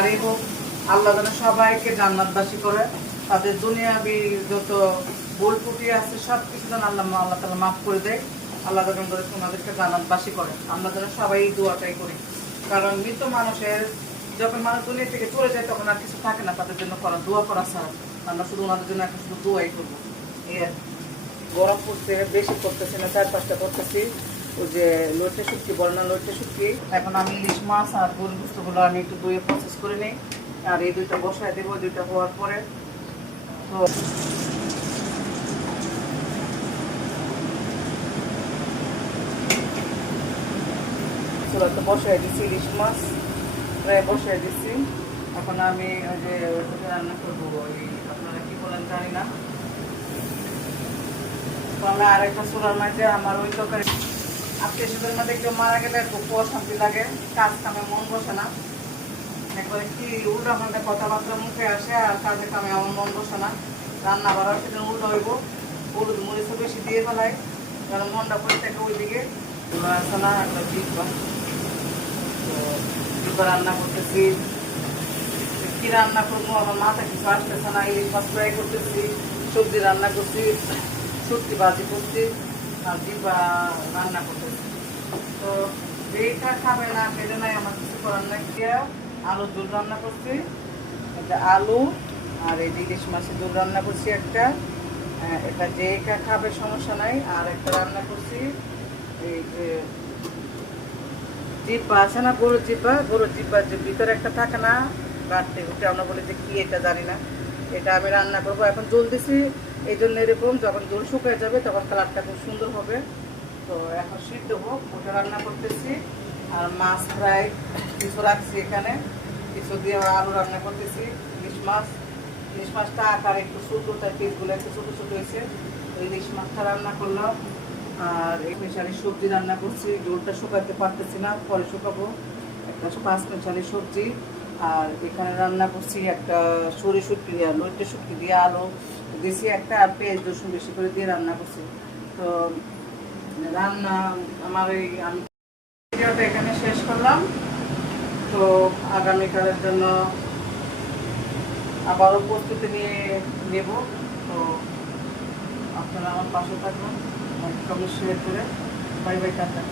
আরে হোক, আল্লাহ যেন সবাইকে জান্নাতবাসী করে, তাদের দুনিয়াবি যত ভুল ত্রুটি আছে সব কিছু যেন আল্লাহ তাআলা মাফ করে দেয়। আল্লাহ যেন ওনাদেরকে জান্নাতবাসী করে। আমরা যেন সবাই এই দোয়াটাই করি, কারণ মৃত মানুষের যখন মানুষ দুনিয়া থেকে চলে যায় তখন আর কিছু থাকে না তাদের জন্য করা, দোয়া করা ছাড়া। আমরা শুধু ওনাদের জন্য এখন শুধু দোয়াই করবো। এই আর কি। গরম পড়ছে, বেশি করতেছি না, 4-5টা করতেছি। ওই যে লইট্টা শুটকি, বড় না লইট্টা শুটকি। এখন আমি ইলিশ মাছ আর গরু বস্তুগুলো আমি একটু ধুয়ে প্রসেস করে নিই, আর এই দুইটা বসায় দেবো। দুইটা হওয়ার পরে তো বসাই দিচ্ছি, ইলিশ মাছ প্রায় বসাই দিচ্ছি। এখন আমি ওই যে রান্না করবো, ওই আপনারা কি বলেন জানি না। তো আমি আরেকটা চুলার মাঝে আমার ওই তরকারি, আত্মীয় স্বজনের মধ্যে কেউ মারা গেলে খুব অশান্তি লাগে, কাজ কামে মন বসে না। একবারে কি উল্টা পাল্টা কথাবার্তা মুখে আসে, আর কাজে কামে আমার মন বসে না। রান্না বাড়ার সেদিন উল্টো হইব, হলুদ মরিচও বেশি দিয়ে ফেলাই, কারণ মনটা পড়ে থাকে ওইদিকে। আছে না একটা জিব্বা, তো জিব্বা রান্না করতেছি। কি রান্না করবো আমার মাথা কিছু আসতেছে না। ইলিশ মাছ ফ্রাই করতেছি, সবজি রান্না করছি, শুটকি ভাজি করছি, আর জিব্বা রান্না করতেছি। তো যেটা খাবে না খেলে নাই, আমার কিছু করার নাই। আলুর ঝোল রান্না করছি, একটা আলু আর এই ইলিশ মাছের ঝোল রান্না করছি একটা। এটা যেটা খাবে সমস্যা নাই। আর একটা রান্না করছি এই যে জিব্বা আছে না, গরুর জিব্বার যে ভিতরে একটা থাকে না কাটতে, ওটা আমরা বলি যে কি এটা জানি না। এটা আমি রান্না করবো। এখন জল দিছি এই জন্য এরকম, যখন জল শুকিয়ে যাবে তখন কালারটা খুব সুন্দর হবে। তো এখন সিদ্ধ হোক, ওটা রান্না করতেছি। আর মাছ ফ্রাই কিছু রাখছি এখানে, কিছু দিয়ে আলু রান্না করতেছি। ইলিশ মাছটা আকার একটু ছোটো, তার পিসগুলো একটু ছোটো ছোটো হয়েছে। তো ইলিশ মাছটা রান্না করলাম, আর এই মিশালি সবজি রান্না করছি। ঝোলটা শুকাতে পারতেছি না, পরে শুকাবো। একটা 5 মিশালি সবজি, আর এখানে রান্না করছি একটা সরি শুটকি দিয়ে, লইট্টা শুটকি দিয়ে আলু দিয়েছি একটা, আর পেঁয়াজ রসুন বেশি করে দিয়ে রান্না করছি। তো রান্না আমার এই আমি ভিডিওটা এখানে শেষ করলাম। তো আগামীকালের জন্য আবারও প্রস্তুতি নিয়ে নেব। তো আপনারা আমার পাশে থাকবেন, কমেন্ট শেয়ার করে। Bye bye, tata.